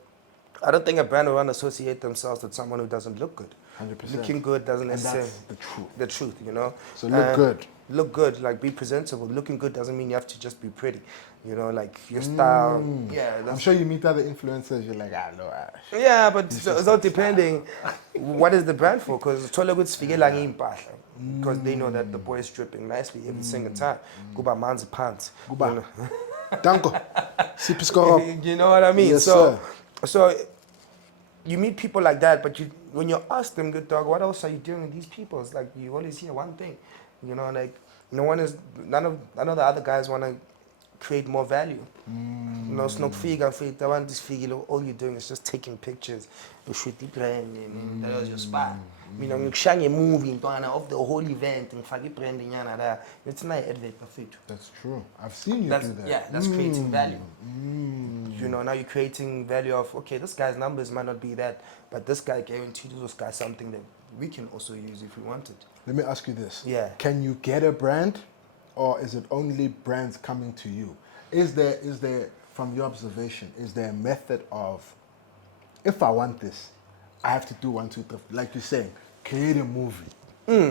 I don't think a brand will want to associate themselves with someone who doesn't look good. 100%. Looking good doesn't necessarily... That's the truth. The truth, you know. So look good. Look good, like be presentable. Looking good doesn't mean you have to just be pretty. You know, like your style. Yeah, I'm sure you meet other influencers, you're like, no. Yeah, but it's all depending what is the brand for, because because they know that the boy is stripping nicely every single time. Kuba man's pants. Kuba. Danko. You know what I mean? Yes, so you meet people like that, but when you ask them, good dog, what else are you doing with these people? It's like you always hear one thing, you know, like none of the other guys want to create more value. You know, snokufika mfethu, abantu sifikile, all you're doing is just taking pictures, you shoot the brand, and that was your spot. Mina ngikushiya ngemovie ntwana of the whole event, ngifaka ibrand nyana la. It's not advert bafethu. That's true. I've seen you That's, do that. yeah, that's creating value. You know, now you're creating value of, okay, this guy's numbers might not be that, but this guy guaranteed this guy something that we can also use if we wanted. Let me ask you this. Yeah. Can you get a brand, or is it only brands coming to you? Is there, from your observation, is there a method of, if I want this, I have to do 1, 2, 3, like you're saying, create a movie,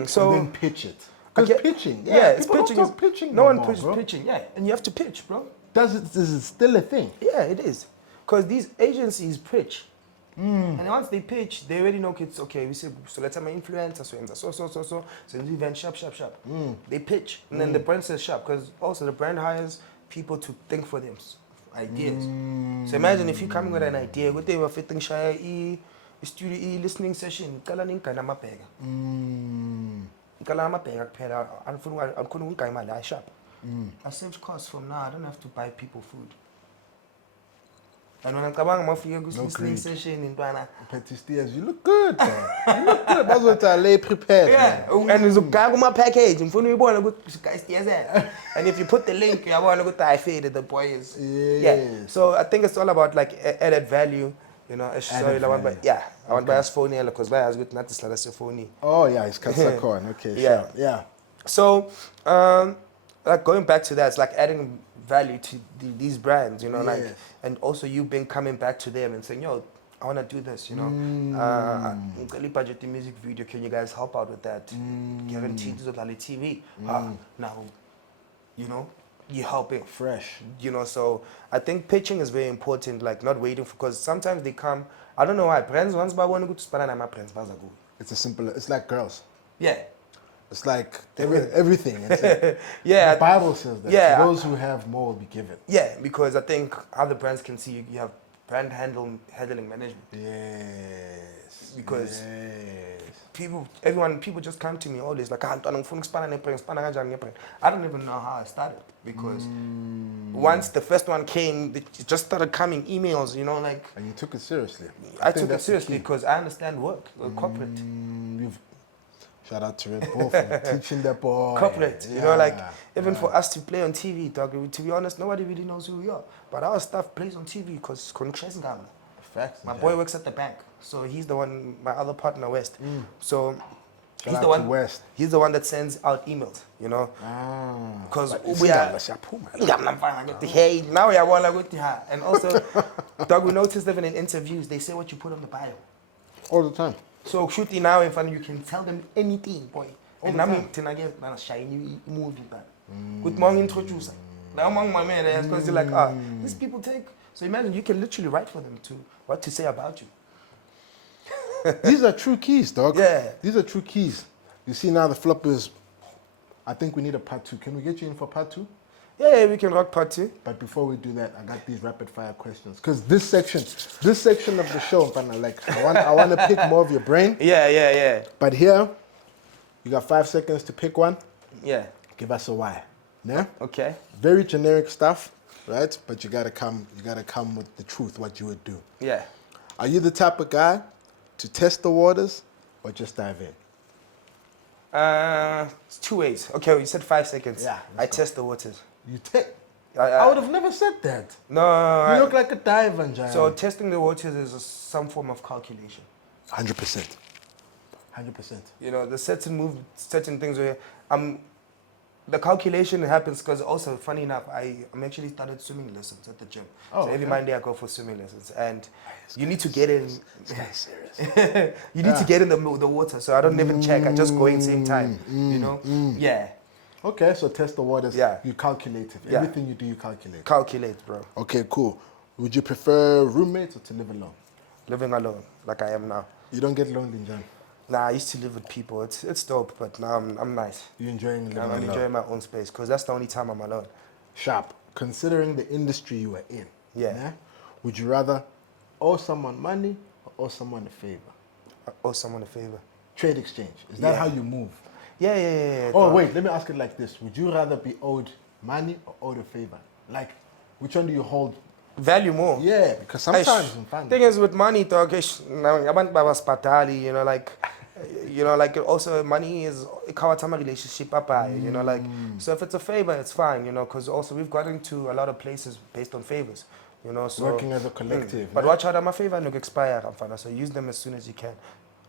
So and then pitch it. Because pitching, it's people pitching. don't talk pitching No no one more, pushes bro. pitching, yeah, and you have to pitch, bro. Is it still a thing? Yeah, it is, because these agencies pitch, and once they pitch, they already know it's okay. We say, so let's have an influencer, so the event sharp. They pitch, and then the brand says sharp, because also the brand hires people to think for them, ideas. So imagine if you're coming with an idea, what they were fitting share studio listening session, kala ningana mapega. Kala mapega kuphela, anifuna ungayi imali ayi sharp. I saved costs from now. I don't have to buy people food. And when I'm coming, I'm going to listening session in Ghana. Petty Steers, you look good, man. You look good. That's what I lay prepared. Yeah, Man. and there's a guy with my package. I'm funny, boy, and if you put the link, I want to go to I faded the boys. Yes. Yeah. So I think it's all about like added value. You know, Added value. I want to buy a phone because I was good not to slide a phone. Oh yeah, it's Katsakon. Okay, Yeah. sure. Yeah. So, like going back to that, it's like adding value to these brands, you know, like, Yes. and also you coming back to them and saying, yo, I want to do this, you know. Budget the music video, can you guys help out with that? Guaranteed to Uzoy'thola TV. Now, you know, you helping. Fresh. You know, so I think pitching is very important, like not waiting for, because sometimes they come, I don't know why, brands once by one go to spend my brands, It's a simple. It's like girls. yeah. It's like everything. It's like, Yeah. the Bible says that. Yeah. Those who have more will be given. Yeah, because I think other brands can see you have brand handling management. Yes. Because yes. people just come to me always like, I don't even know how I started, because once the first one came, it just started coming emails, you know, like. And you took it seriously. I took it seriously because I understand work, corporate. Shout out to Red Bull for teaching the boy. Corporate, you know, like even for us to play on TV, dog, to be honest, nobody really knows who we are. But our stuff plays on TV because Facts. my boy works at the bank, so he's the one. My other partner, West. So Shout out to West. He's the one that sends out emails, you know. Because we are. Hey, now we are one like and also, dog, we noticed even in interviews they say what you put on the bio. All the time. So shooting now in front, you can tell them anything, boy. All And the I'm telling you, man, a shiny movie, man. Good morning, introducer. Now among my men, they're supposed to like, these people take. So imagine you can literally write for them to what to say about you. These are true keys, dog. Yeah. These are true keys. You see now the flop is, I think we need a part 2. Can we get you in for part 2? Yeah, we can rock part 2. But before we do that, I got these rapid fire questions. Because this section of the show, like I want to pick more of your brain. Yeah. But here, you got 5 seconds to pick one. Yeah. Give us a why. Yeah? Okay. Very generic stuff, right? But you gotta come with the truth, what you would do. Yeah. Are you the type of guy to test the waters or just dive in? It's 2 ways. Okay, you said 5 seconds. Yeah, I test the waters. You take. I would have never said that. No. You look like a diver, Njaya. So testing the waters is some form of calculation. 100%. 100%. You know, the certain things where the calculation happens because also, funny enough, I'm actually started swimming lessons at the gym. Oh, so every okay. Monday I go for swimming lessons, and you need to get in. This guy's serious. You need to get in the water, so I don't even check. I just go in same time. You know, yeah. Okay, so test the waters. Yeah. You calculate it. Yeah. Everything you do, you calculate. Calculate, bro. Okay, cool. Would you prefer roommates or to live alone? Living alone, like I am now. You don't get lonely, John. Nah, I used to live with people. It's dope, but now I'm nice. You're enjoying living I'm alone. enjoying my own space because that's the only time I'm alone. Sharp. Considering the industry you are in, Yeah. would you rather owe someone money or owe someone a favor? I owe someone a favor. Trade exchange. Is that Yeah. how you move? Yeah. Oh, wait, let me ask it like this. Would you rather be owed money or owed a favor? Like, which one do you hold? Value more. Yeah, because sometimes in fun. Thing is with money, dog, you know, like also money is a kawatama relationship, you know, like, so if it's a favor, it's fine, you know, because also we've gotten to a lot of places based on favors, you know, so. Working as a collective. But no? watch out, my favor, no expire, so use them as soon as you can.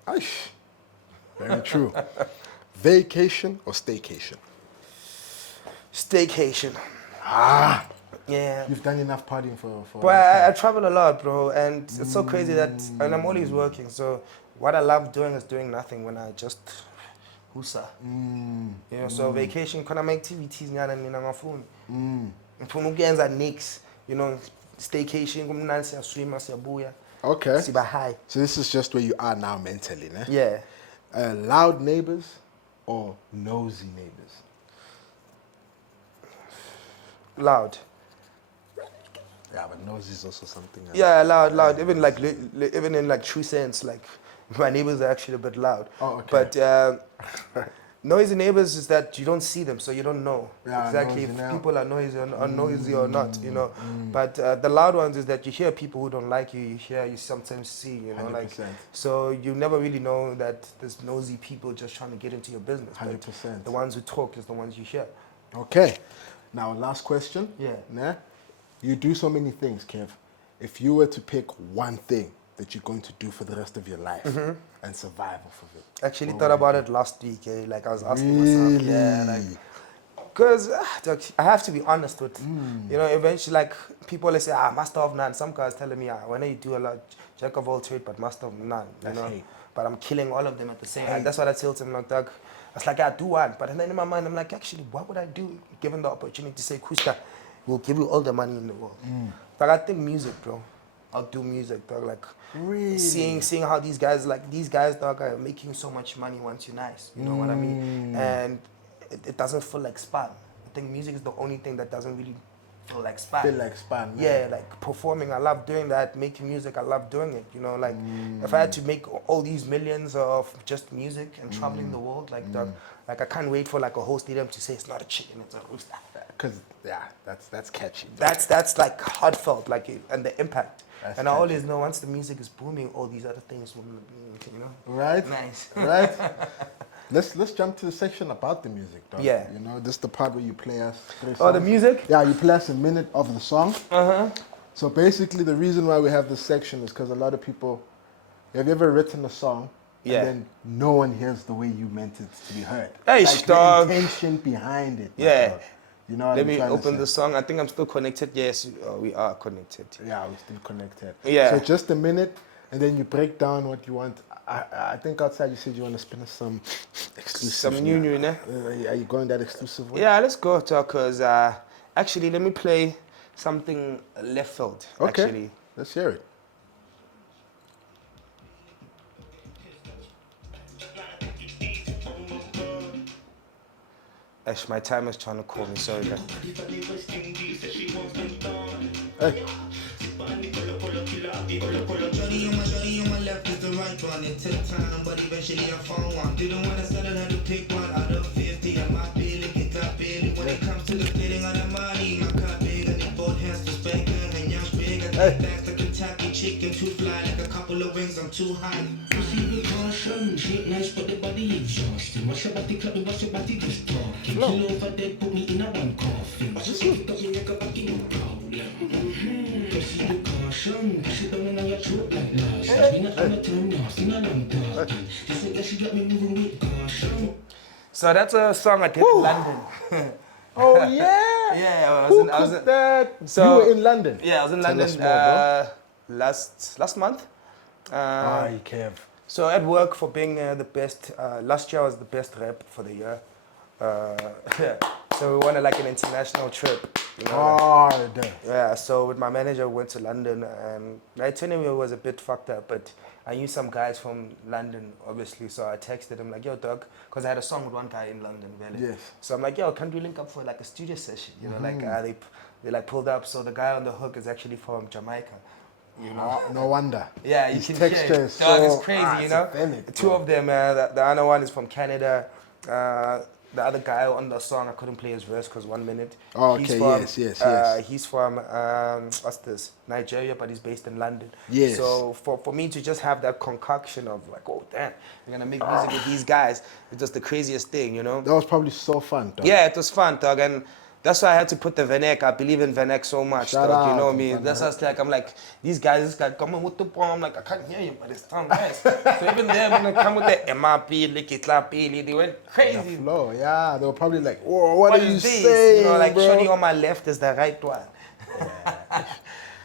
Aish. Very true. Vacation or staycation? Staycation. Ah, Yeah. you've done enough partying for But I travel a lot, bro, and it's so crazy that, and I'm always working, so what I love doing is doing nothing when I just husa. You know, so vacation, can I make activities nyana mina ngafuni. Ngifuna ukuyenza nix, you know, staycation, kumnandi siyaswima siyabuya. Okay. Siba high. So this is just where you are now mentally, né? Yeah. Loud neighbors or nosy neighbors? Loud. Yeah, but nosy is also something else. Yeah, loud. Even like even in like true sense, like my neighbors are actually a bit loud. Oh, okay. But noisy neighbors is that you don't see them, so you don't know exactly if now. people are noisy or not, you know. But the loud ones is that you hear people who don't like you. You sometimes see, you know, 100%. like. So you never really know that there's nosy people just trying to get into your business. 100%. But the ones who talk is the ones you hear. Okay. Now, last question. Yeah. Nah? You do so many things, Kev. If you were to pick one thing that you're going to do for the rest of your life and survive off of it. Actually thought about it last week, eh? Like I was asking myself, yeah, like, because I have to be honest with, you know, eventually, like, people always say, master of none. Some guys telling me, when you do a lot, jack of all trade, but master of none, you know. hate. But I'm killing all of them at the same time. That's what I tell them, like, Doug. I was like, I do one. But then in my mind, I'm like, actually, what would I do given the opportunity to say, Kuska, we'll give you all the money in the world. Like, I think music, bro. I'll do music, dog. Like, Really? seeing how these guys, dog, are making so much money once you're nice. You know what I mean? And it doesn't feel like spam. I think music is the only thing that doesn't really feel like spam. Feel like spam, man. Yeah, like performing, I love doing that. Making music, I love doing it. You know, like if I had to make all these millions of just music and traveling the world, like dog, like I can't wait for like a whole stadium to say it's not a chicken, it's a rooster. Because, yeah, that's catchy. That's like heartfelt, like, and the impact. That's and I catchy. always know once the music is booming, all these other things will, you know. Right? Nice. Right? Let's jump to the section about the music, dog. Yeah. You know, this is the part where you play us 3 songs. Oh, the music? Yeah, you play us a minute of the song. So basically, the reason why we have this section is because a lot of people, have you ever written a song Yeah. and then no one hears the way you meant it to be heard? Hey, like dog. the intention behind it. my Yeah. dog. You know what Let I'm me trying to open say? the song. I think I'm still connected. Yes, we are connected. Yeah, we're still connected. Yeah. So just a minute, and then you break down what you want. I think outside you said you want to spin us some exclusive. Some new, né? Are you going that exclusive way? Yeah, let's go, because actually, let me play something left field. Okay. Actually. Let's hear it. Ash, my timer's trying to call me. Sorry, guys. Hey. Shorty on my left is the right one. It took time, but eventually I found one. Didn't want to settle, had to pick one out of 50. I might be looking top big. When it comes to the feeling of the money, my cup big. I need both hands to spank and young big. I think that's the Kentucky chicken, too fly like a couple of wings. I'm too high. Proceed with caution, shape nice, but the body exhausting. Watch your body clubbing, watch your body just talking. Kill over dead, put me in a one coffin. Just pick up me like a fucking no problem. Proceed with caution, she don't know your throat like last. Me not on the turn off, see none I'm talking. She said that she got me moving with caution. So that's a song I did in London. Oh yeah. Yeah, Who cooked that? So- you were in London. Yeah, I was in Tell London us more, bro. last month. You Kev. So at work for being the best. Last year I was the best rep for the year. Yeah. So we wanted like an international trip. You know, Hard. yeah, so with my manager, we went to London, and the itinerary was a bit fucked up, but I knew some guys from London, obviously, so I texted him like, yo, dog, because I had a song with one guy in London, really. Yes. So I'm like, yo, can we link up for like a studio session? You know, like they like pulled up, so the guy on the hook is actually from Jamaica. You know? No wonder. Yeah, you His can texture hear it. is Dog, so it's crazy, you it's know? authentic, Two bro. of them, the other one is from Canada. the other guy on the song, I couldn't play his verse because 1 minute. Oh, He's okay, from, yes. He's from, what's this? Nigeria, but he's based in London. Yes. So for me to just have that concoction of like, oh damn, we're gonna make music with these guys, it's just the craziest thing, you know? That was probably so fun, dog. Yeah, it was fun, dog, and that's why I had to put the Vanek. I believe in Vanek so much, Shout dog. You out know to me. Vanek. That's just like I'm like these guys. This guy coming with the bomb. I'm like I can't hear you, but it's sound nice. So even them when they come with the MRP, lick it, clap, they went crazy. Flow, yeah. They were probably like, whoa, what are you is this? saying, You know, like bro? shorty on my left is the right one.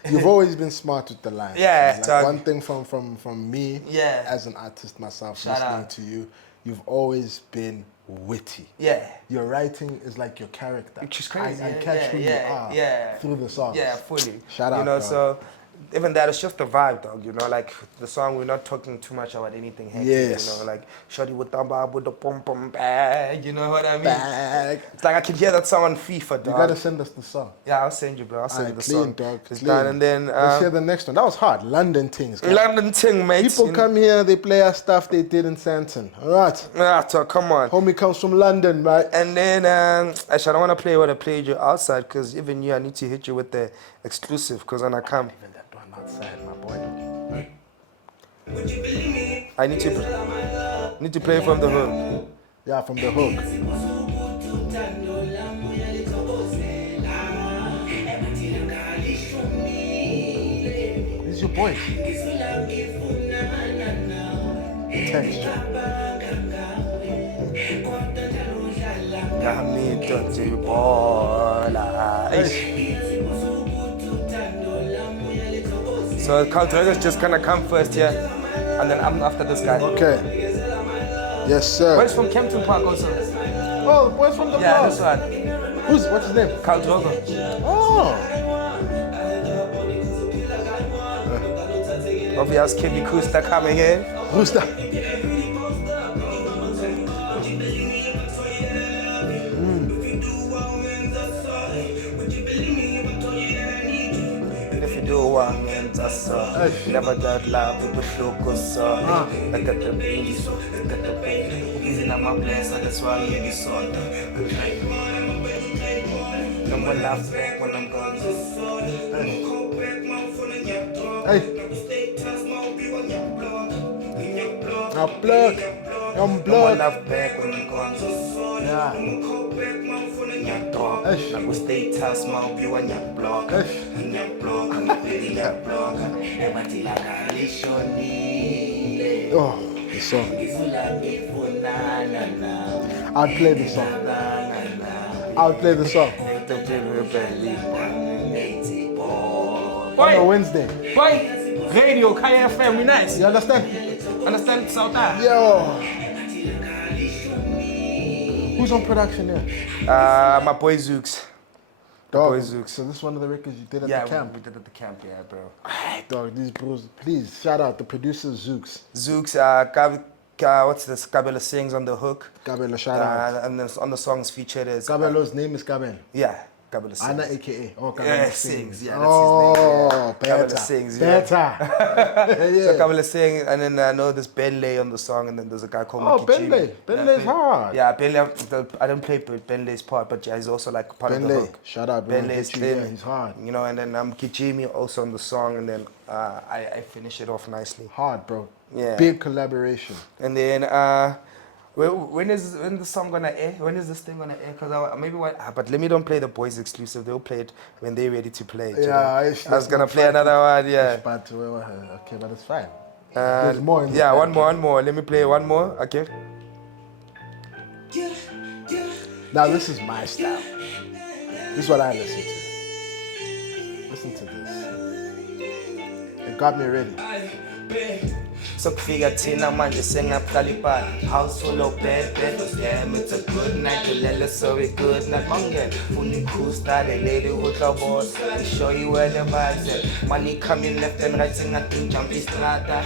You've always been smart with the lines. Yeah, Like dog. one thing from me, Yeah. as an artist myself, Shout listening out. to you, you've always been witty. Yeah. Your writing is like your character. Which is crazy. I catch who you are through the songs. Yeah, fully. Shout out, You know, dog. so even that, it's just the vibe, dog. You know, like the song, we're not talking too much about anything hectic. Yes. You know, like shorty with the pom pom bag. You know what I mean? Bag. It's like I can hear that song on FIFA, dog. You gotta send us the song. Yeah, I'll send you, bro. I'll send you Alright, the clean, song. dog. It's Clean. done, and then Let's hear the next one. That was hard. London things. guys. London ting, mate. People come here, they play us stuff they did in Santon. All right. Ah, so come on. Homie comes from London, right? And then, actually, I don't want to play what I played you outside, because even you, I need to hit you with the exclusive, because when I come, Even that one outside, my boy. I need to play from the hook. Yeah, from the hook. This is your voice. Texture. So Carl Drago's just gonna come first here, and then I'm after this guy. Okay. Yes, sir. Boys from Kempton Park also. Oh, the boys from the Yeah, block. this one. What's his name? Carl Drogo. Oh. Obvious Kevi Kusta coming in. Who's that? And if you do one, man, that's never that love, people show us. I got the beans, I got the pain. Easy now, my place, and that's why I'm in the sort. No more laugh back when I'm gone. Hey. Now plug. I'm No more blood. laugh back when I'm gone. Yeah. Nyak dog, Eish. like we stay tough, small view and nyak block. Eish. Nyak block, nyak block. Everybody like a lishoni. Oh, the song. I'll play the song. I'll play the song. On a Wednesday. Boy, radio, Kaya FM, we nice. You understand? Understand South Africa? Yo. Who's on production here? My boy Zooks. Dog. boy Zooks. So this is one of the records you did at Yeah, the camp. we did at the camp, yeah, bro. Alright, dog. These bros. Please shout out the producer Zooks. Zooks, what's this? Kabela sings on the hook. Gabelo, shout out. And then on the songs featured is... Gabelo's name is Gabel. yeah, Kabela sings. Anna aka. Oh, Gabelo Yeah, sings. sings. Yeah, that's Oh, his name. Yeah. better. Gabelo sings, yeah. Better. So Yeah. Kabela sing, and then I know there's Benley on the song, and then there's a guy called Oh, Mickey Benley. Jimmy. Benley's hard. Yeah, Benley. I didn't play Benley's part, but yeah, he's also like part of the Benley. hook. Shout out. Bro. Benley's Get you thin, there, he's hard. You know, and then Kijimi also on the song, and then I finish it off nicely. Hard, bro. Yeah. Big collaboration. And then when is the song gonna air? When is this thing gonna air? Cause maybe but let me don't play the boys exclusive. They'll play it when they're ready to play it. you know? I was gonna play another one. Yeah. But okay, but it's fine. There's more in the Yeah, bag. one more. Let me play one more. Okay. Now this is my style. This is what I listen to. Listen to this. It got me ready. Sokufika thina manje sengabuhlala ipali house full of bad damn it's a good night kulele so we good night mangena funa ikhusta le lady uhlobona show you where the vibes at money coming left and right singathi jump istrata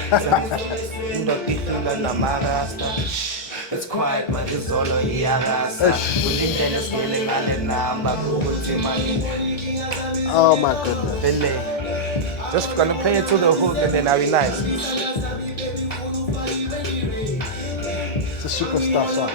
ndotihlula namarasta it's quiet manje izolo iyarasa kulindlela sigele ngale namba ukuthi manje Oh my goodness. Benley just gonna play it to the hook and then I'll be nice. It's a superstar song.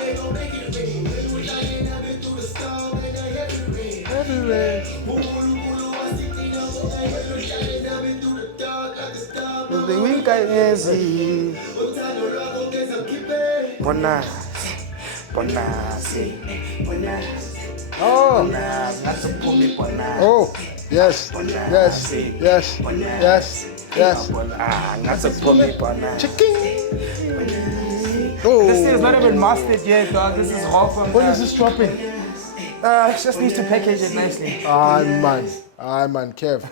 Oh, oh, yes, yes, yes, yes, yes. Chicken. Oh. This is not even mastered yet, dog. This is raw from. When is this dropping? It just needs to package it nicely. Man, Kev.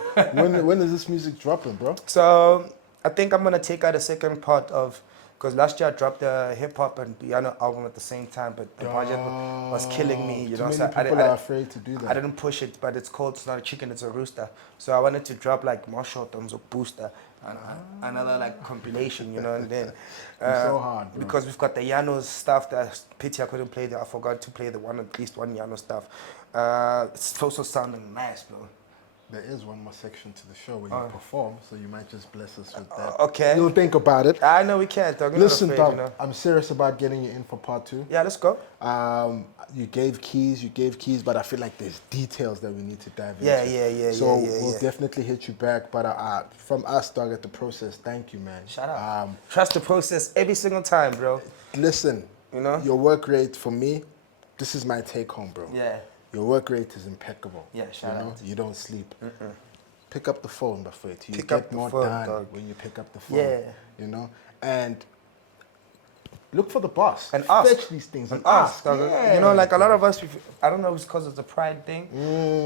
When is this music dropping, bro? So I think I'm gonna take out a second part of, because last year I dropped the hip hop and piano album at the same time, but the budget was killing me, you know. Too So many people are afraid to do that. I didn't push it, but it's not a chicken, it's a rooster. So I wanted to drop like more short terms of booster and another like compilation, you know, and then It's so hard, bro. because we've got the Yano's stuff that pity I couldn't play. I forgot to play at least one Yano stuff. It's also sounding nice, bro. There is one more section to the show where you perform, so you might just bless us with that. Okay. You'll think about it. I know we can't, dog. Listen, afraid, dog, you know. I'm serious about getting you in for part 2. Yeah, let's go. You gave keys, but I feel like there's details that we need to dive into. Yeah. So we'll definitely hit you back. But from us, dog, at the process, thank you, man. Shout out. Trust the process every single time, bro. Listen, you know, your work rate for me, this is my take home, bro. Yeah. Your work rate is impeccable. Yeah, shout out. You don't sleep. Pick up the phone, Buffett. You Pick get up the more phone, done dog. when you pick up the phone. Yeah. You know? And look for the boss. And ask. Fetch these things and ask. ask. You know, like a lot of us, I don't know if it's because it's a pride thing,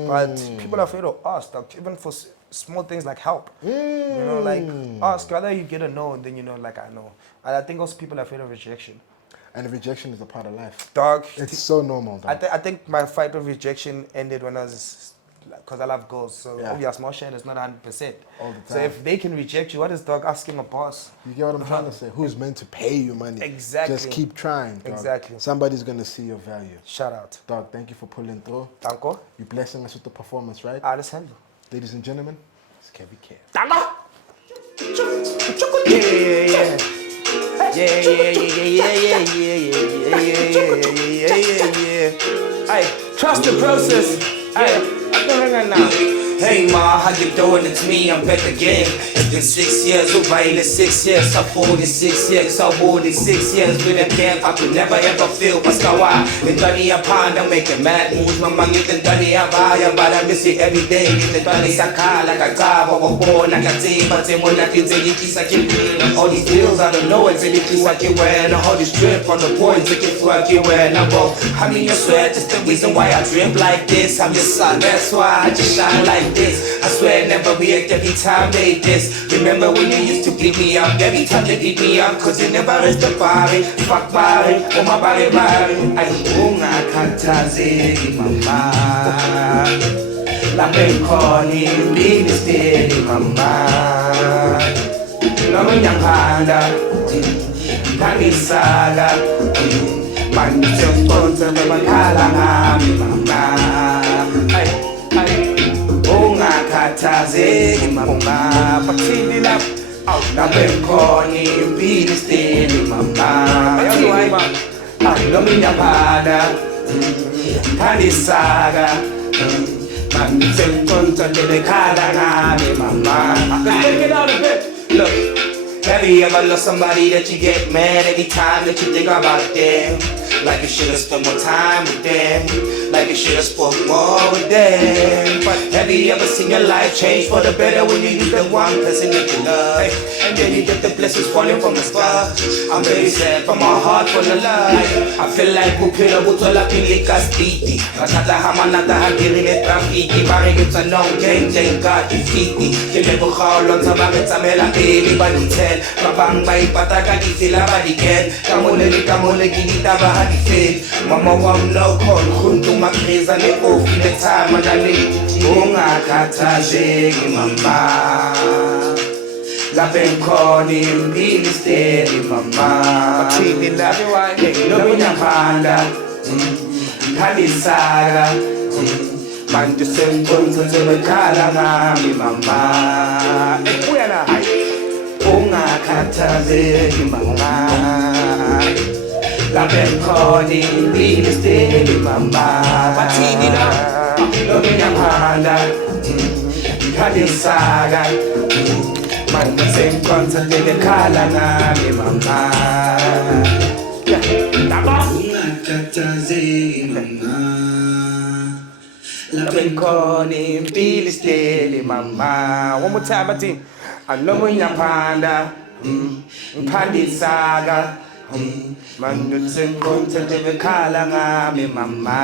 but people are afraid of ask, dog, even for small things like help. You know, like ask, whether you get a no, and then you know, like I know. And I think also people are afraid of rejection. And rejection is a part of life. Dog. It's so normal, dog. I think my fight with rejection ended when I was, because I love girls. So obviously, small share is not 100%. All the time. So if they can reject you, what is dog asking a boss? You get what I'm trying to say? Who's meant to pay you money? Exactly. Just keep trying, dog. Exactly. Somebody's going to see your value. Shout out. Dog, thank you for pulling through. Danko. You're blessing us with the performance, right? Let's handle. Ladies and gentlemen, it's Kevi Care. Danko. Yeah. Hey, trust the process. Hey, I'm doing it now. Hey ma, how you doing? It's me, I'm back again. It's been 6 years, over 6 years. I'm 46 years, I'm 46 years with a camp. I could never ever feel Paskawa. In 30 a pound, I'm making mad moves. Mama, get the 30 a buy, but I miss it every day. Get the 30 saka, like a car, or a ball, like a team. But then when I can take it, all these deals, I don't know it's anything like you wear. All this drip on the boys, it can fuck you wear. Now, bro, I mean, you swear, that's the reason why I drip like this. I'm your son, that's why I just shine like this. I swear never react every time they diss. Remember when you used to beat me up? Every time they beat me up, cause you never rest the body. Fuck body, oh my body. Ay, ungakhathazeki mama. Lapha ekhoneni, impilo steady mama. Noma ngiyakhanda, ngangisala. Manje sengiqonda bebakhala ngami mama. Ay. Ungakhathazeki mama, bathini lapho lapha ekhona impilo steady mama. Noma inyaphana khandisaka manje sengiqonda bebekhala ngami mama. Let's take it out a bit. Look, have you ever lost somebody that you get mad every time that you think about them? Like you should've spent more time with them. Like you should've spoke more with them. But have you ever seen your life change for the better when you use the one person that you love? And then you get the blessings falling from the sky. I'm very sad from my heart full of love. I feel like uzoy'thola pilikastiti. Bathatha hamanata hakirile trafiki. Barigitsa no game, thank God defeaty. Kilebo khaolonza bagetsamela pele ba ditel. Babang ba ipataka difila ba diket. Kamole gilita ba hadifet. Mama wam no call khuntu makreza ne ofi the time manali. Ungakhathazeki mama. Lapha ekhona impilo steady mama. Bathini lapho noma inyaphanda khandisaka manje sengiqonda sebekhala ngami mama. Ekuyana hayi ungakhathazeki mama. ngabe khona impilo steli mama bathini la lobe ngiyaphanda ngikhalesaka manje senkonza lekhala ngami mama ungakhathazeki mama labe khona impilo steli mama one more time bathi anoma ngiyaphanda ngiphandisaka manje senkonza lekhala ngami mama